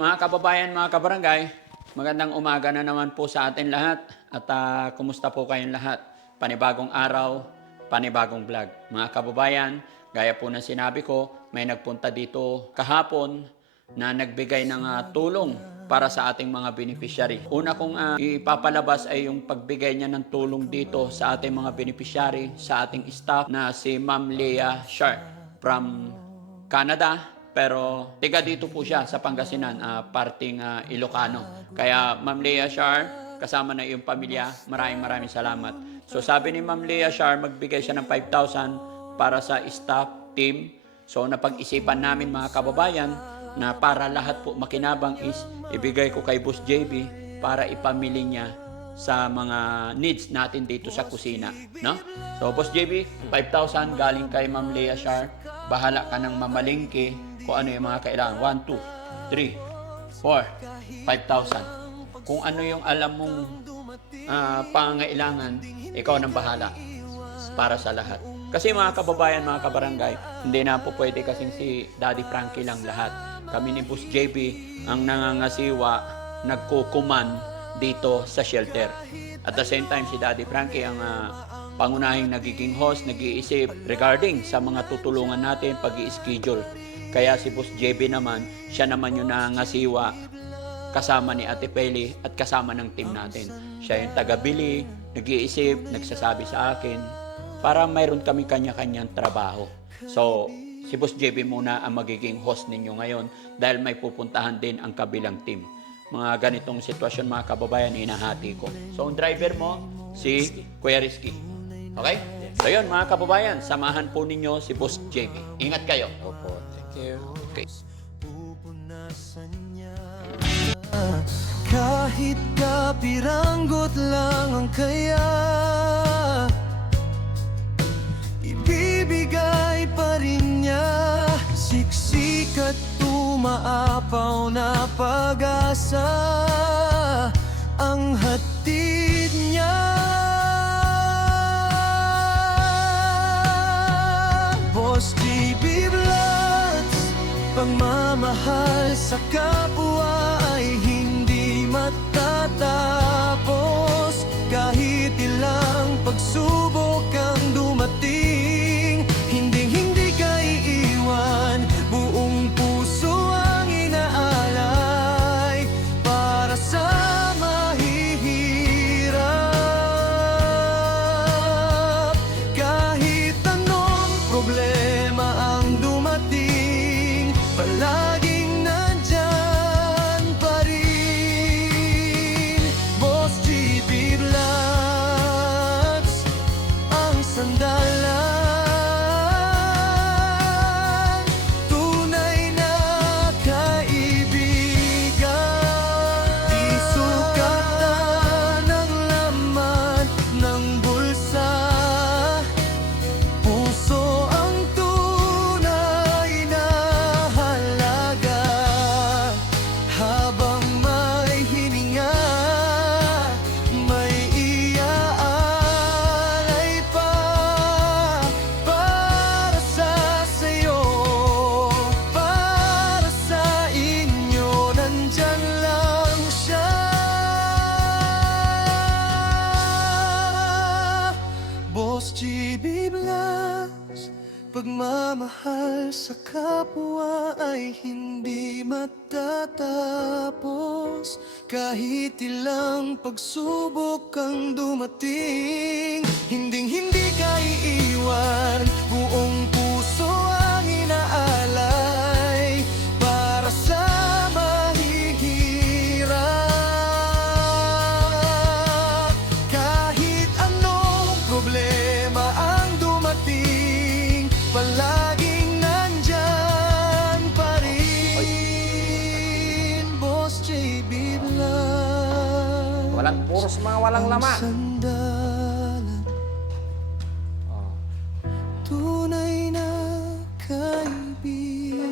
Mga kababayan, mga kabarangay, magandang umaga na naman po sa atin lahat. At kumusta po kayong lahat? Panibagong araw, panibagong vlog. Mga kababayan, gaya po ng sinabi ko, may nagpunta dito kahapon na nagbigay ng tulong para sa ating mga beneficiary. Una kong ipapalabas ay yung pagbigay niya ng tulong dito sa ating mga beneficiary, sa ating staff na si Ma'am Leah Sharp from Canada. Pero tiga dito po siya sa Pangasinan, parting Ilocano. Kaya Ma'am Leah Shar, kasama na iyong pamilya, maraming salamat. So sabi ni Ma'am Leah Shar, magbigay siya ng 5,000 para sa staff team. So napag-isipan namin mga kababayan na para lahat po makinabang is ibigay ko kay Boss JB para ipamili niya sa mga needs natin dito sa kusina, no? So Boss JB, 5,000 galing kay Ma'am Leah Shar. Bahala ka ng mamalingki kung ano yung mga kailangan. 1, 2, 3, 4, 5,000. Kung ano yung alam mong pangailangan, ikaw nang bahala para sa lahat. Kasi mga kababayan, mga kabarangay, hindi na po pwede kasing si Daddy Frankie lang lahat. Kami ni Boss JB ang nangangasiwa, nagkukuman dito sa shelter. At the same time, si Daddy Frankie ang pangunahing nagiging host, nag-iisip regarding sa mga tutulungan natin, pag-i-schedule. Kaya si Boss JB naman, siya naman yung nangasiwa kasama ni Ate Peli at kasama ng team natin. Siya yung taga-bili, nag-iisip, nagsasabi sa akin para mayroon kami kanya-kanyang trabaho. So, si Boss JB muna ang magiging host ninyo ngayon dahil may pupuntahan din ang kabilang team. Mga ganitong sitwasyon mga kababayan, hinahati ko. So, ang driver mo, si Kuya Rizky. Okay? So yun mga kababayan, samahan po ninyo si Boss JB. Ingat kayo. Opo, thank you. Okay. Kahit kapiranggot lang ang kaya, ibibigay pa rin niya. Siksik at tumaapaw na pag-asa ang hatid niya. Boss JB Vlogs, pagmamahal sa kapwa ay hindi matatapos. Kahit ilang pagsubok ang dumating, hindi ka iiwan. Buong puso ang inaalay para sa mahihirap. Kahit anong problema ang dumating, palaging nandyan pa rin. Boss JB Vlogs, ang sandalan. Tunay na kaibigan, di sukatan ang laman ng bulsa. Puso ang tunay na halaga. Habang may hininga, may iaalay pa para sa sayo, para sa inyo. Nandyan lang siya. Boss JB Vlogs, pagmamahal sa kapwa ay hindi matatapos. Kahit ilang pagsubok ang dumating, hindi ka iiwan. Buong puso ang inaalay para sa mahihirap. Kahit anong problema ang dumating, palaging nandyan pa rin. Boss JB Vlogs, Puros mga walang laman. sandalan, Oh. tunay na kaibigan.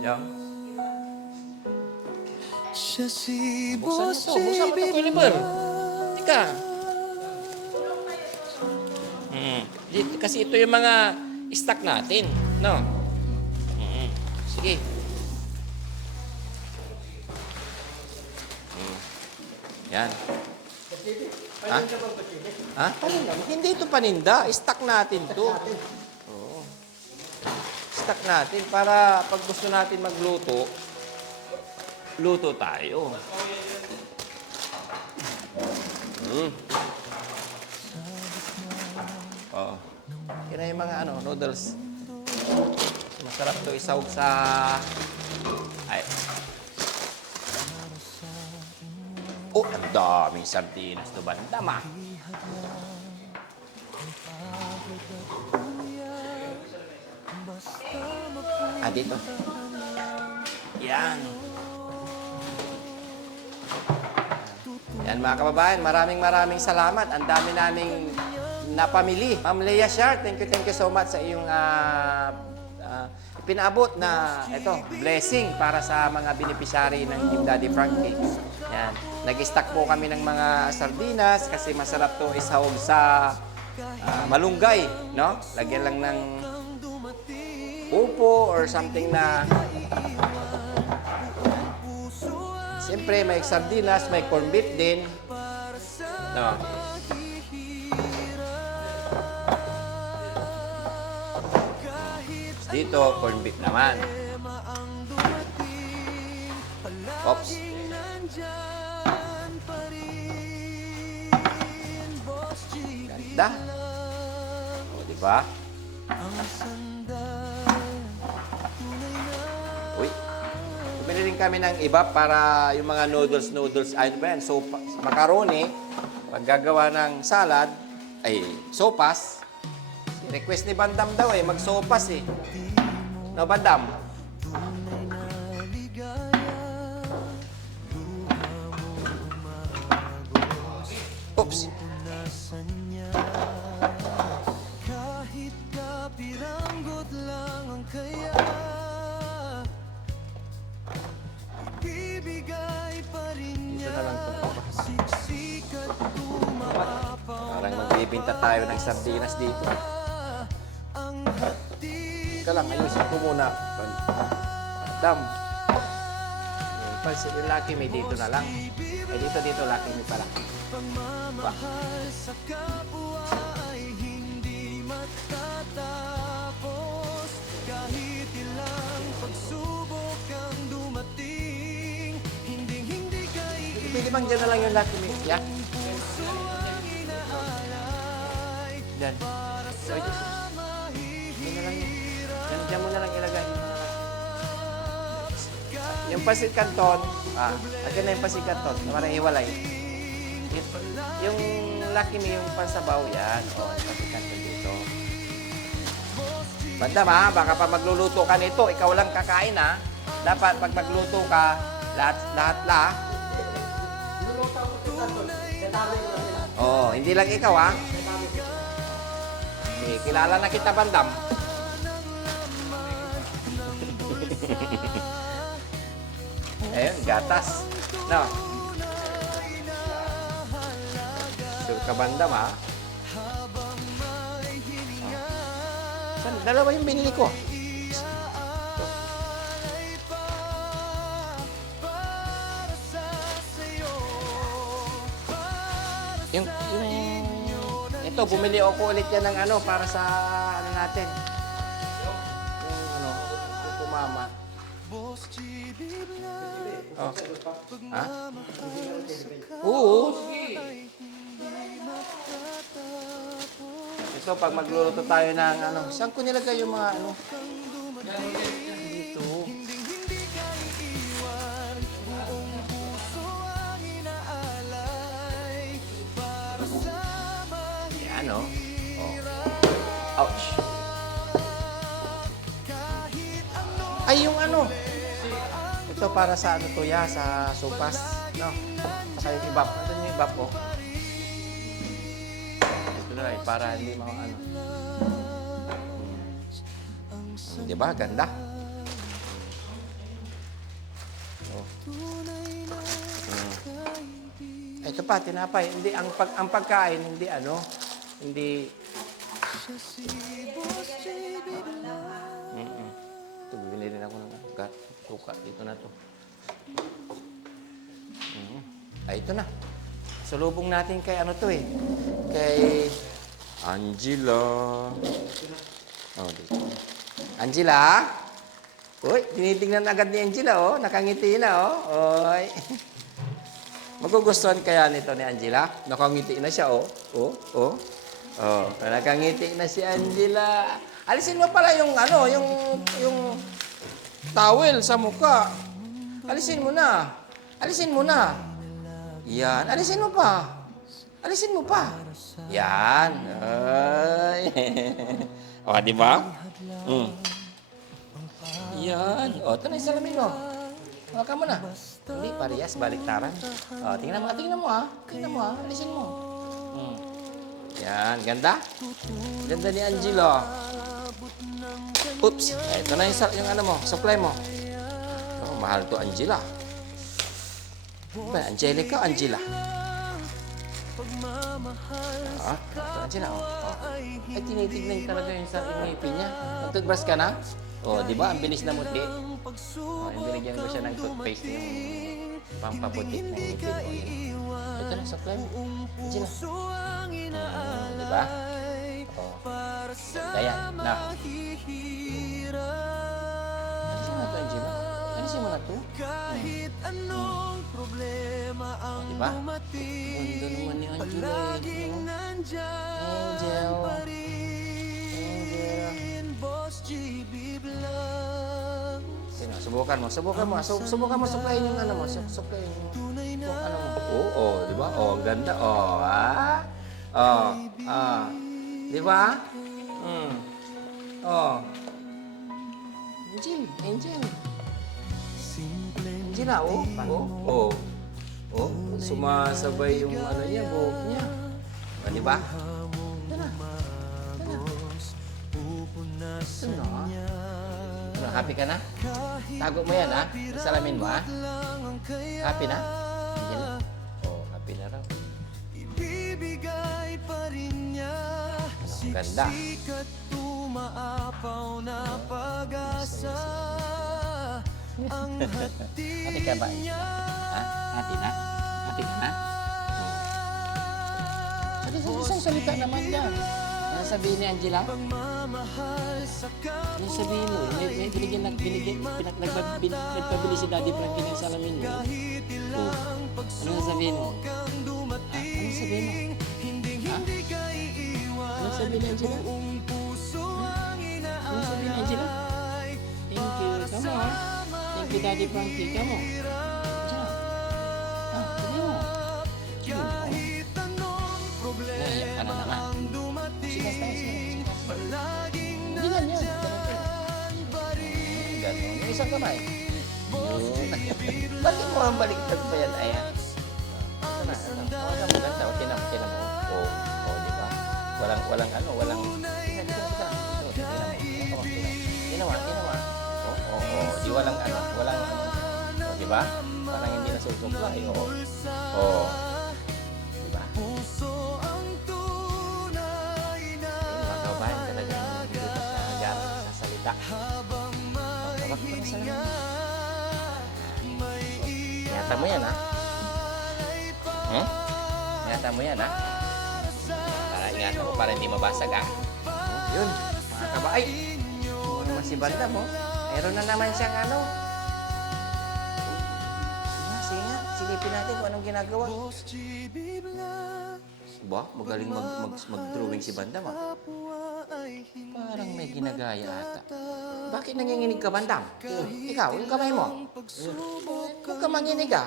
Yan. Siya si Buksan Boss mo to. Buksan mo JB to, Kuya Liber. Vlogs. Tika. Kasi ito yung mga stock natin. No? Sige. Yan. Ha? Ha? Paninda? Hindi ito paninda. Stock natin to. Oo. Stock natin para pag gusto natin magluto, luto tayo. Oo. Yan na yung mga noodles. Masarap to isahog sa... Ay. Oh, ang daming sardinas to banda, ma. Dito. Yan. Yan mga kababayan, maraming salamat. Ang dami naming napamili. Ma'am Leah Shar, thank you so much sa iyong pinaabot na blessing para sa mga beneficiary ng Team Daddy Frankie. Yan. Nag-stock po kami ng mga sardinas kasi masarap to isahog sa malunggay, no? Lagyan lang ng upo or something na siyempre may sardinas, may corned beef din, no? Dito, corned beef naman. Oops. Ganda. O, diba? Uy. Bumili rin kami ng iba para yung mga noodles, ano ba yan? Macaroni. Pag gagawa ng salad, ay, sopas. Request ni Bandam daw mag-sopas No, Bandam? Oops. Kahit kapiranggot lang ang kaya, ibibigay pa rin Dito niya. na lang ito. Siksik at tumapaw Parang magbibinta tayo ng sardinas dito. ang hati. Teka lang, ayusin ko muna. Bandam. Yung pansit yung Lucky May dito na lang. Ay, dito, Lucky May pala. Pagmamahal sa kapwa ay hindi matatapos. Kahit ilang pagsubok ang dumating, hindi ka Pwede bang dyan na lang yung Lucky May? Yeah? puso ang inaalay. Dyan. Para sa Dyan na lang yun. Dyan mo na lang ilagay. Yung pasit canton, lagyan na yung pasit canton. Para hiwalay. Yung Lucky Me, yung pansabaw, yan. O, pasit canton dito. Bandam baka pa magluluto ka nito, ikaw lang kakain Dapat pag magluto ka, lahat. Hindi lang ikaw kilala na kita, Bandam. Ayun, gatas. No. Sure ka, Bandam, Dalawa yung binili ko. Ito, bumili ako ulit yan ng para sa natin. Yung kumama. Oh. Ha? Oo. Ito, pag magluluto tayo ng saan ko nilagay yung mga Dito. Yan, Oh. Ouch. Ay, yung Ito para sa sa sopas. No? Saka yung ibap. Ito yung ibap, Ito na para hindi Diba? Ganda. Ito pa, tinapay. Hindi, ang pagkain, hindi hindi... Ito, bibili rin ako ng suka. Dito na to. Ito na. Sulubong natin kay ano to eh. Kay Angela. Oh, dito. Angela? Uy, tinitingnan agad ni Angela, oh. Nakangiti na, oh. Oy. Magugustuhan kaya nito ni Angela? Nakangiti na siya, oh. Oh, oh. Oh, nakangiti na si Angela. Alisin mo pala yung ano, yung towel sa mukha. Alisin mo na. Alisin mo na. Yan. Alisin mo pa. Alisin mo pa. Yan. Ay. O, di ba? Yan. O, ito na yung salamin mo. Hawakan mo na. Hindi, parehas. Baliktaran. O, tingnan mo. Tingnan mo, ha. Tingnan mo, ha. Alisin mo. Yan. Ganda? Ganda ni Angelo. Oops. Ito na yung ano mo. Supply mo. Oh, mahal to, Angela. Ba, Angelica o Angela? Ah, ito, Angela. Oh. Ay, tinitignan talaga yung sa ngipin niya. Nag-toothbrush ka na? Oh, di ba? Ang bilis na muti. Oh, binigyan ko siya ng toothpaste yung pampaputi ng ngipin. Oh, yun. Ito na, supply mo. Angela. Di ba? Oh. Kaya, na. Alisin mo na to, Angela. Alisin mo na to. Kahit anong problema ang Diba? dumating, Ganda naman ni Angela. palaging nandyan pa rin. Boss GB Vlog. Sino? Subukan mo. Subukan mo suplayin yung ano mo. Suplayin yung ano mo. Oo, di ba? Oh, ang ganda. Oh, ah. Oh, ah. Di ba? Oh. Angel. Angela, oh. Oh. Oh, sumasabay yung ano niya, buhok niya. Oh, di ba? Ito na. Ano, happy ka na? Tago mo yan, ha? Salamin mo, ha? Happy na? Angela? Oh, happy na raw. Ibibigay pa rin niya Ang ganda. sikat tumaapaw na pag-asa. Ang Happy ka ba? Ha? Happy na? Happy ka na? Isang salita naman yan. Ano sabihin ni Angela? pagmamahal sa Ano sabihin mo? May nagpabili si Daddy Frankie ng salamin mo. Oh. Ano sabihin mo? Ha? Ano sabihin mo? Ha? Ano sabihin ni Angela? Ano sabihin ni Angela? Thank you. Come on. Thank you, Daddy Frankie. Come on. Angela. Ah, sabihin mo. Naiyak ka na naman. Sigas tayo. Hindi ganyan. Ganon. Yung isang kamay. Yun. Bakit mo ang baliktad pa yan? Ayan. Ito na. Hawakan mo ganda. Tinan mo. Oo, di ba? Walang ano. Tinan mo. Tinan mo. Oo. Di walang ano. O, di ba? Parang hindi nasusuklay. Oo. Di ba? Mga kabayan talaga hindi pa siya gamit sa salita. Tawag ko na sa lamin. Ingatan mo yan, ha? Ingatan mo yan, ha? Ingatan mo para hindi mabasag, ha? Yun, mga kabay. Naman si Banda mo. Meron na naman siyang ano. Sige nga. Silipin natin kung anong ginagawa. Ba? Magaling mag-drawing si Bandam, ah. Parang may ginagaya ata. Bakit nanginginig ka, Bandam? Ikaw, yung kamay mo. Huwag ka manginig, ah.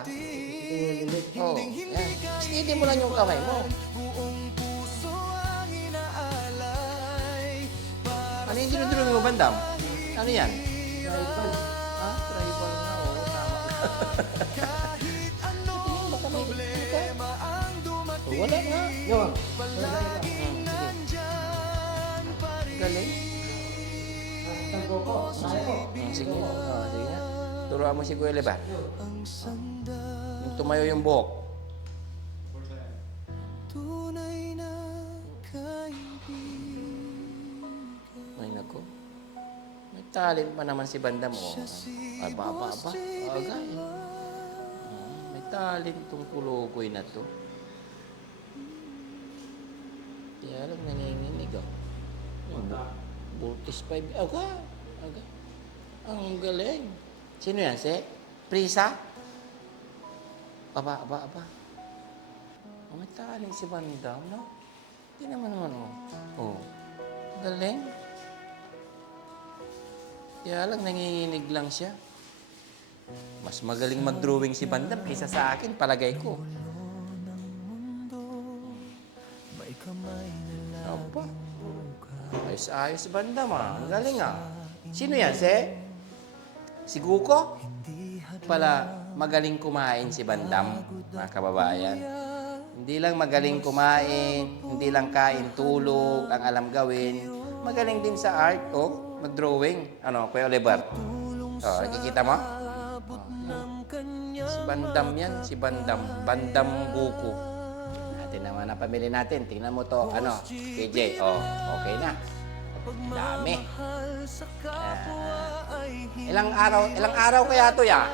Oh, yan. Steady mo lang yung kamay mo. Ano yung dinudrawing mo, Bandam? Ano yan? Tribal. Ha? Tribal na, oo. Tama. Wala nga. Yun. Galing. Sige. Sige nga. Turuan mo si Kuya Lebar. Yung tumayo yung buhok. Ay, nako. May talent pa naman si Bandam. Aba. Agay. May talent tong kulukoy na to. Kaya lang nanginginig ako. Butis 5. Aga. Ang galing. Sino yan, si? Prisa? Aba. Ang taling si Bandam, no? Hindi naman, oh. Galing. Kaya lang, nanginginig lang siya. Mas magaling mag-drawing si Bandam kaysa sa akin, palagay ko. Opa. Ayos si Bandam, ah. Ang galing, ah. Sino yan, si Guko? Pala, magaling kumain si Bandam, mga kababayan. Hindi lang magaling kumain, hindi lang kain, tulog, ang alam gawin. Magaling din sa art, oh, mag-drawing. Ano, Kuya Oliver? Oh, nakikita mo? Si Bandam yan, si Bandam. Bandam Guko. Natin naman ang pamilya natin. Tingnan mo to, ano, KJ. Oh, okay na. Dami. Ilang araw kaya to, ya?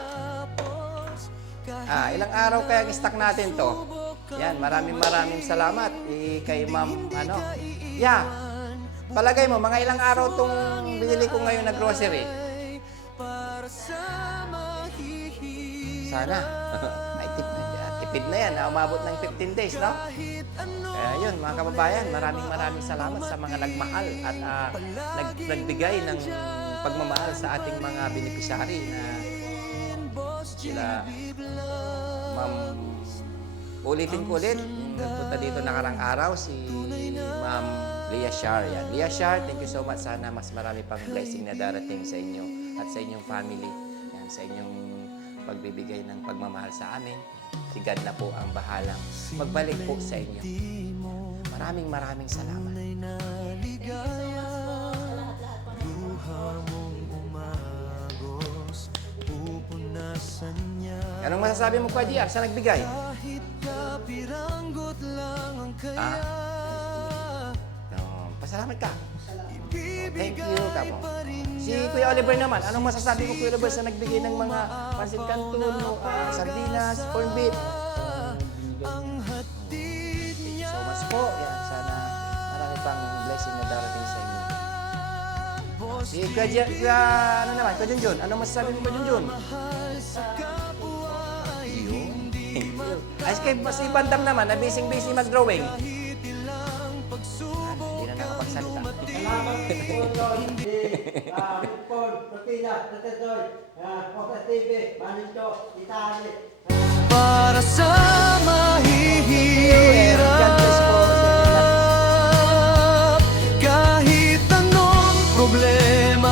Ilang araw kaya ang stock natin to? Yan, maraming salamat kay Ma'am, ano. Ya, palagay mo, mga ilang araw tong binili ko ngayon na grocery. Sana. Ay, tipid na yan. Umabot ng 15 days, no? Kaya yun, mga kababayan, maraming salamat sa mga nagmahal at nagbigay ng pagmamahal sa ating mga beneficiary na sila, Ma'am, ulitin ko ulit, nagpunta dito nakarang araw si Ma'am Leah Shar. Yan. Leah Shar, thank you so much. Sana mas marami pang blessing na darating sa inyo at sa inyong family. Yan, sa inyong pagbibigay ng pagmamahal sa amin. Si God na po ang bahalang magbalik po sa inyo. Maraming salamat. Anong masasabi mo, Kuya JR, sa nagbigay? Pasalamat ka. Thank you, kamo. Si Kuya Oliver naman, anong masasabi mo, Kuya Oliver, sa nagbigay ng mga pansit canton, sardinas, corn beef? Thank you so much po. Yan, sana marami pang blessing na darating sa inyo. Si Kuya, ano naman, Kuya Junjun, anong masasabi mo, Kuya Junjun? Ay, kay si Bandam naman, na busy mag-drawing. Hindi na nakapagsalita. Salamat po, hindi. Report, Protina, Protetor, Focus TV, Manito, Itali. Para sa mahihirap, kahit anong problema